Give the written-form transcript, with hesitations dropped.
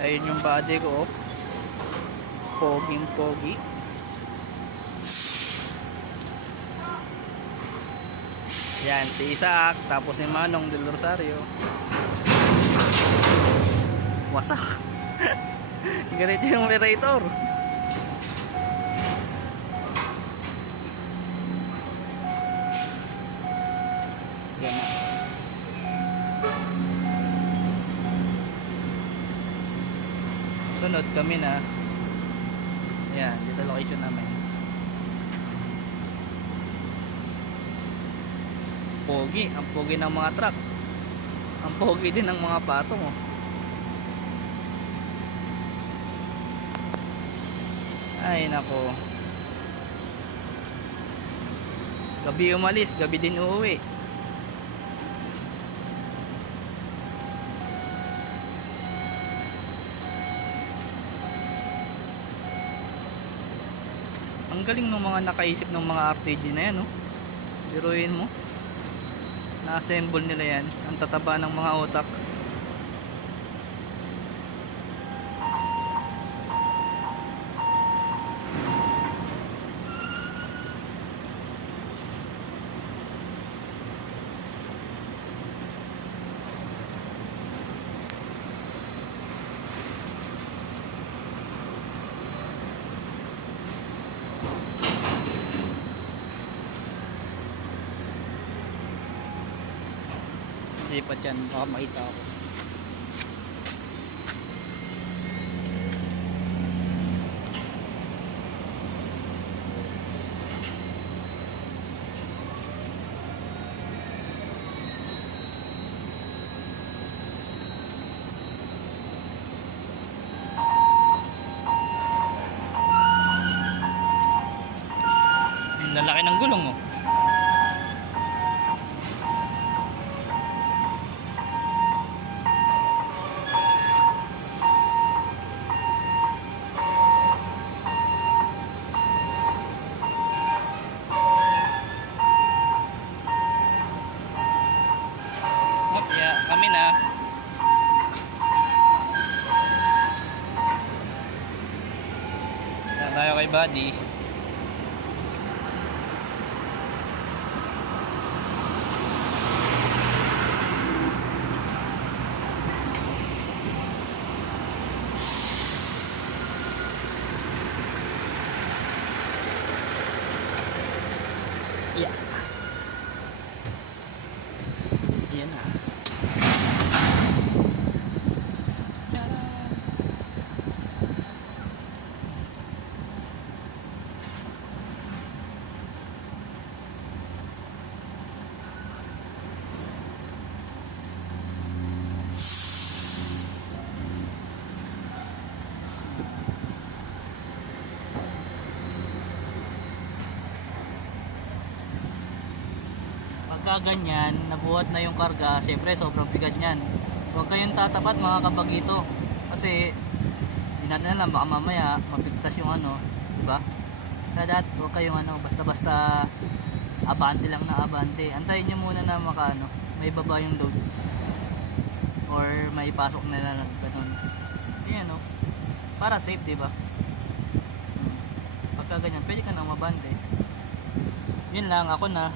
Ayun yung body ko, oh. Poging pogi. Yan, si Isaac, tapos si Manong Del Rosario. Wasak. Ganito yung operator. Yan na. Sunod kami na. Yan, dito location namin. Pogi, ang pogi ng mga truck. Ang pogi din ng mga patong, oh. Ay nako. Gabi umalis, gabi din uuwi. Ang galing ng mga nakaisip ng mga RTG na yan, oh. Biruin mo. Na-assemble nila yan. Ang tataba ng mga utak. Lipat yan, baka makita ako. Ang lalaki ng gulong, oh. Kami na. Tayo kay Buddy. Yeah. Yan na. Pagka ganyan, nabuhat na yung karga, syempre sobrang bigat niyan. Huwag kayong tatapat mga kabagito. Kasi hindi natin alam, baka mamaya mapigtas yung ano, diba? Kaya huwag kayong basta-basta abante lang na abante. Antayin nyo muna na may baba yung load. Or maipasok nila ng ganun. Yan, para safe, diba? Pagka ganyan, pwede ka nang mabante. Yun lang, ako na.